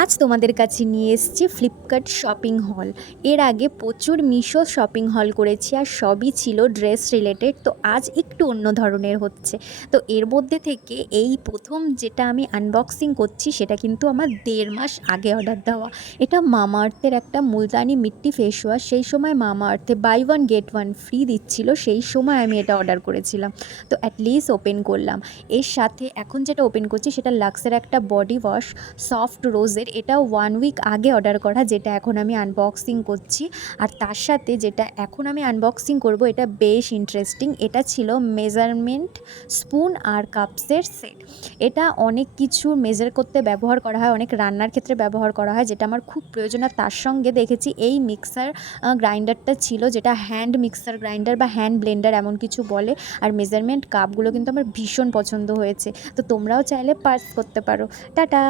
আজ তোমাদের কাছে নিয়ে এসেছি ফ্লিপকার্ট শপিং হল। এর আগে প্রচুর মিশো শপিং হল করেছি, আর সবই ছিল ড্রেস রিলেটেড। তো আজ একটু অন্য ধরনের হচ্ছে। তো এর মধ্যে থেকে এই প্রথম যেটা আমি আনবক্সিং করছি, সেটা কিন্তু আমার 1.5 মাস আগে অর্ডার দেওয়া। এটা মামাআর্থের একটা মুলতানি মিট্টি ফেস ওয়াশ। সেই সময় মামাআর্থে by one get one free দিচ্ছিল, সেই সময় আমি এটা অর্ডার করেছিলাম। তো অ্যাটলিস্ট ওপেন করলাম। এর সাথে এখন যেটা ওপেন করছি সেটা লাক্সের একটা বডি ওয়াশ, সফট রোজের। এটা 1 উইক আগে অর্ডার করা, যেটা এখন আমি আনবক্সিং করছি। আর তার সাথে যেটা এখন আমি আনবক্সিং করব, এটা বেশ ইন্টারেস্টিং। এটা ছিল মেজারমেন্ট স্পুন আর কাপসের সেট। এটা অনেক কিছু মেজার করতে ব্যবহার করা হয়, অনেক রান্নার ক্ষেত্রে ব্যবহার করা হয়, যেটা আমার খুব প্রয়োজন। আর তার সঙ্গে দেখেছি এই মিক্সার গ্রাইন্ডারটা ছিল, যেটা হ্যান্ড মিক্সার গ্রাইন্ডার বা হ্যান্ড ব্লেন্ডার এমন কিছু বলে। আর মেজারমেন্ট কাপগুলো কিন্তু আমার ভীষণ পছন্দ হয়েছে। তো তোমরাও চাইলে পার্স করতে পারো। টাটা।